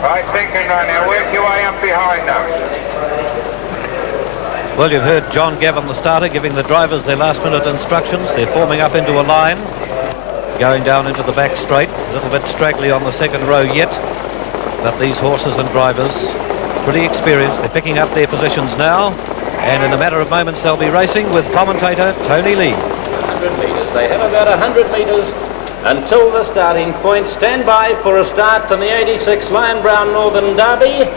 Right, second run now. Work your way up behind now. Well, you've heard John Gavin, the starter, giving the drivers their last-minute instructions. They're forming up into a line, going down into the back straight. A little bit straggly on the second row yet, but these horses and drivers, pretty experienced. They're picking up their positions now, and in a matter of moments they'll be racing with commentator Tony Lee. 100 metres. They have about 100 metres until the starting point. Stand by for a start from the 86 Lion Brown Northern Derby.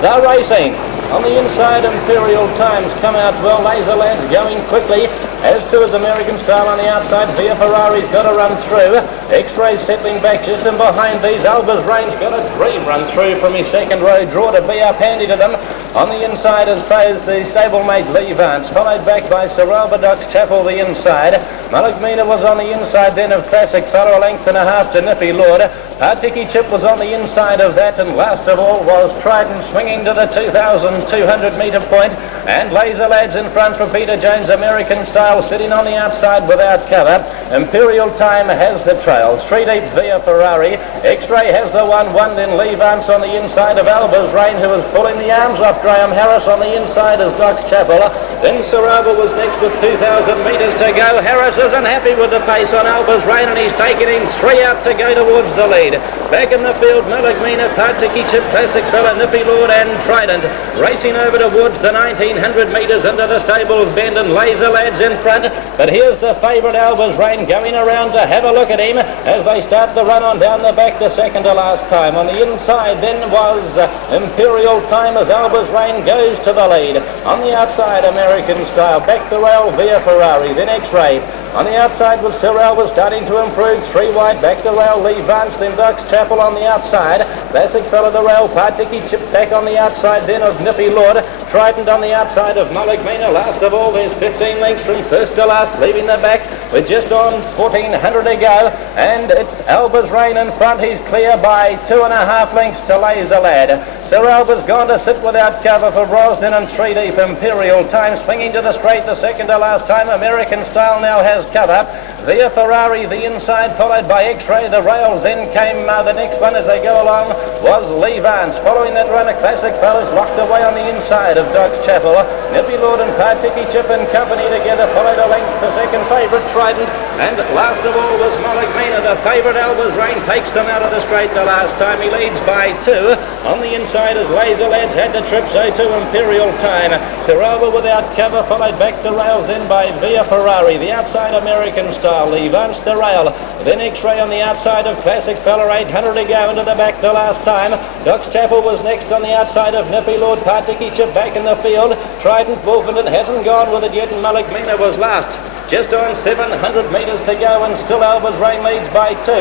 They're racing. On the inside, Imperial Time's come out well. Laser Lad's going quickly, as to his American Style on the outside. Via Ferrari's got to run through. X-Ray settling back just in behind these. Alba's Reign's got a dream run through from his second row draw to be up handy to them. On the inside is the stablemate Lee Vance, followed back by Sir Alba Doc's Chapel the inside. Malakmina was on the inside then of Classic Fella, a length and a half to Nippy Lord. Partiki Chip was on the inside of that, and last of all was Trident swinging to the 2,200 metre point, and Laser Lads in front for Peter Jones, American Style sitting on the outside without cover. Imperial Time has the trail, 3 deep Via Ferrari. X-Ray has the 1-1, then Lee Vance on the inside of Alba's Reign, who is pulling the arms off Graham Harris. On the inside is Doc's Chapel. Then Sir Alba was next with 2,000 metres to go. Harris isn't happy with the pace on Alba's Reign, and he's taking him 3 out to go towards the lead. Back in the field, Malakmina, Partiki Chip, Classic Fella, Nippy Lord and Trident. Racing over towards the 1,900 metres into the stables bend, and Laser Lads in front. But here's the favourite Alba's Reign going around to have a look at him as they start the run on down the back to second to last time. On the inside then was Imperial Time as Alba's Reign goes to the lead. On the outside, American Style. Back the rail, Via Ferrari, then X-Ray. On the outside was Sir Alba starting to improve. 3 wide, back the rail, Lee Vance, then Doc's Chapel on the outside. Classic Fella the rail, Partiki Chip back on the outside then of Nippy Lord. Trident on the outside of Malakmina. Last of all, there's 15 lengths from first to last, leaving the back with just on 1,400 to go. And it's Alba's Reign in front. He's clear by 2.5 lengths to Laser Lad. Sir Alba's gone to sit without cover for Brosnan, and 3 deep Imperial Time swinging to the straight the second to last time. American Style now has cover. Via Ferrari the inside, followed by X-Ray. The rails then came the next one as they go along was Lee Vance. Following that run, a Classic Fella's locked away on the inside of Doc's Chapel. Nippy Lord and Partiki Chip and company together, followed a length the second favourite Trident, and last of all was Malakmina. The favourite Alba's Reign takes them out of the straight the last time. He leads by 2. On the inside as Laser Lads had to trip, so too Imperial Time. Sir Alba without cover, followed back the rails then by Via Ferrari. The outside American Style. Lee Vance the rail, then X-Ray on the outside of Classic Fella, 800 to go into the back the last time. Doc's Chapel was next on the outside of Nippy Lord. Partiki Chip back in the field. Trident Wolfenden hasn't gone with it yet, and Malakmina was last. Just on 700 metres to go, and still Alba's Reign leads by 2.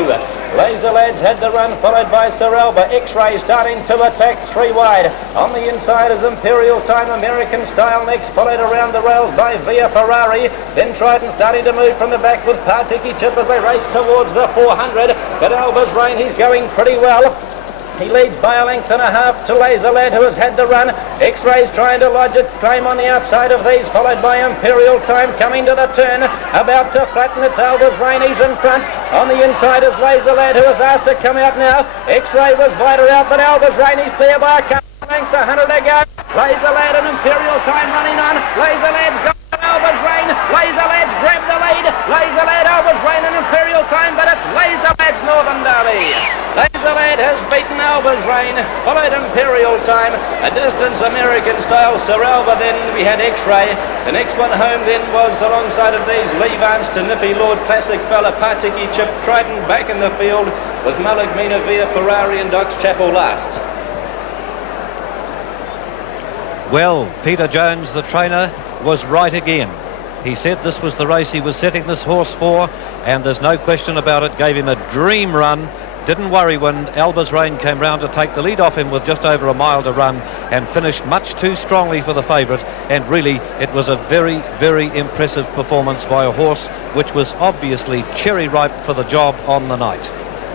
Laser Lads had the run, followed by Sir Alba. X-Ray starting to attack 3 wide. On the inside is Imperial Time, American Style next, followed around the rails by Via Ferrari. Then Trident starting to move from the back with Partiki Chip as they race towards the 400. But Alba's Reign, he's going pretty well. He leads by a length and a half to Laser Lad, who has had the run. X-Ray's trying to lodge it, claim on the outside of these, followed by Imperial Time coming to the turn, about to flatten. It's Alba's Reign, he's in front. On the inside is Laser Lad, who has asked to come out now. X-Ray was wider out, but Alba's Reign, he's clear by a couple of lengths, 100 to go. Laser Lad and Imperial Time running on. Laser Lad's got Alba's Reign. Laser Lads grab the lead. Laser Lad, Alba's Reign and Imperial Time, but it's Laser Lad's Northern Derby. Laser Lad has beaten Alba's Reign, followed Imperial Time, a distance American Style, Sir Alba, then we had X-Ray. The next one home then was alongside of these Lee Vance to Nippy Lord, Classic Fella, Partiki Chip, Trident back in the field with Malakmina, Via Ferrari and Doc's Chapel last. Well, Peter Jones, the trainer, was right again. He said this was the race he was setting this horse for, and there's no question about it. Gave him a dream run. Didn't worry when Alba's Reign came round to take the lead off him with just over a mile to run, and finished much too strongly for the favourite. And really, it was a very, very impressive performance by a horse which was obviously cherry ripe for the job on the night.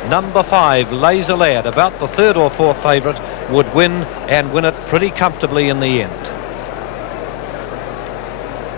Number 5, Laser Lad, about the 3rd or 4th favourite, would win, and win it pretty comfortably in the end.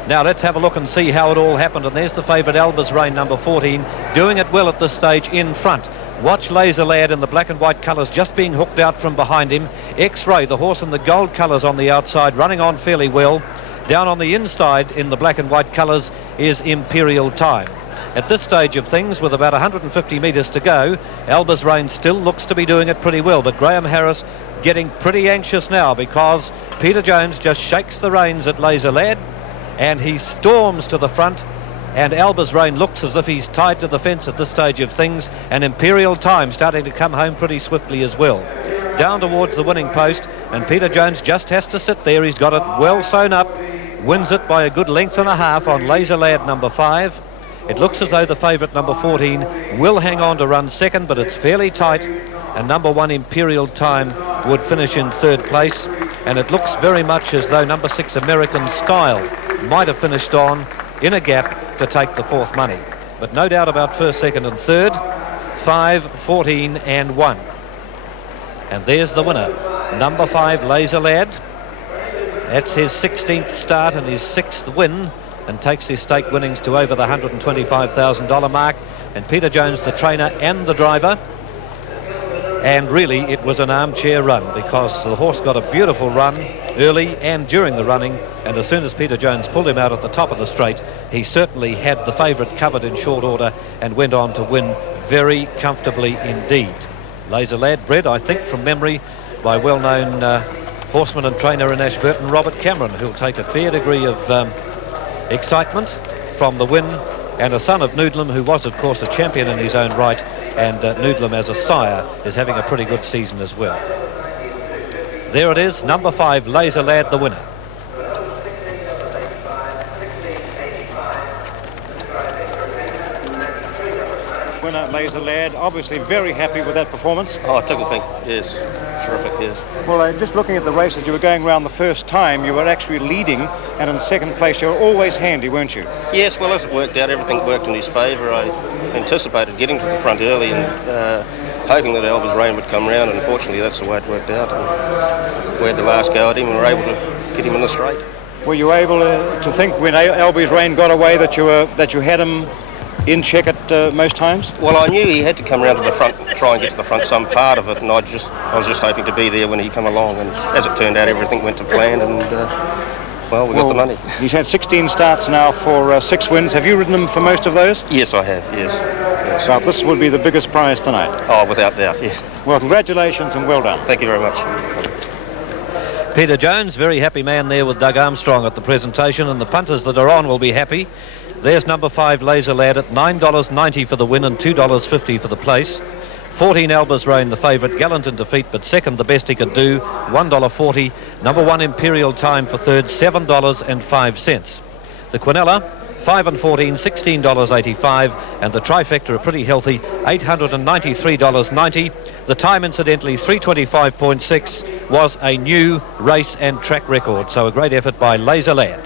Now let's have a look and see how it all happened. And there's the favourite Alba's Reign, number 14, doing it well at this stage in front. Watch Laser Lad in the black and white colours just being hooked out from behind him. X-Ray, the horse in the gold colours on the outside, running on fairly well. Down on the inside in the black and white colours is Imperial Time. At this stage of things, with about 150 metres to go, Alba's Reign still looks to be doing it pretty well, but Graham Harris getting pretty anxious now because Peter Jones just shakes the reins at Laser Lad and he storms to the front, and Alba's Reign looks as if he's tied to the fence at this stage of things, and Imperial Time starting to come home pretty swiftly as well. Down towards the winning post, and Peter Jones just has to sit there. He's got it well sewn up, wins it by a good length and a half on Laser Lad number 5. It looks as though the favourite number 14 will hang on to run second, but it's fairly tight, and number 1 Imperial Time would finish in third place, and it looks very much as though number 6 American Style might have finished on in a gap to take the fourth money. But no doubt about first, second and third, 5, 14 and 1. And there's the winner, number 5 Laser Lad. That's his 16th start and his 6th win, and takes his stake winnings to over the $125,000 mark. And Peter Jones, the trainer and the driver. And really it was an armchair run because the horse got a beautiful run early and during the running, and as soon as Peter Jones pulled him out at the top of the straight, he certainly had the favourite covered in short order and went on to win very comfortably indeed. Laser Lad, bred I think from memory by well-known horseman and trainer in Ashburton, Robert Cameron, who'll take a fair degree of excitement from the win, and a son of Noodlem, who was of course a champion in his own right, and Noodlem as a sire is having a pretty good season as well. There it is, number 5 Laser Lad, the winner. Winner Laser Lad, obviously very happy with that performance. Oh, tickle pink, yes, terrific, yes. Well, just looking at the race as you were going around the first time, you were actually leading, and in second place you were always handy, weren't you? Yes, well, as it worked out, everything worked in his favour. I anticipated getting to the front early and hoping that Alba's Reign would come round, and unfortunately that's the way it worked out. And we had the last go at him and were able to get him in the straight. Were you able to think when Alba's Reign got away that you had him in check at most times? Well, I knew he had to come round to the front, try and get to the front some part of it, and I was just hoping to be there when he came along, and as it turned out everything went to plan, and well, we got the money. He's had 16 starts now for 6 wins. Have you ridden him for most of those? Yes, I have, yes. So this would be the biggest prize tonight? Oh, without doubt, yes. Well, congratulations and well done. Thank you very much. Peter Jones, very happy man there with Doug Armstrong at the presentation, and the punters that are on will be happy. There's number 5 Laser Lad at $9.90 for the win and $2.50 for the place. 14 Alba's Reign, the favourite, gallant in defeat, but second the best he could do, $1.40. Number 1 Imperial Time for third, $7.05. The Quinella, 5 and 14, $16.85, and the trifecta are pretty healthy, $893.90. The time, incidentally, 3:25.6, was a new race and track record, so a great effort by Laser Lad.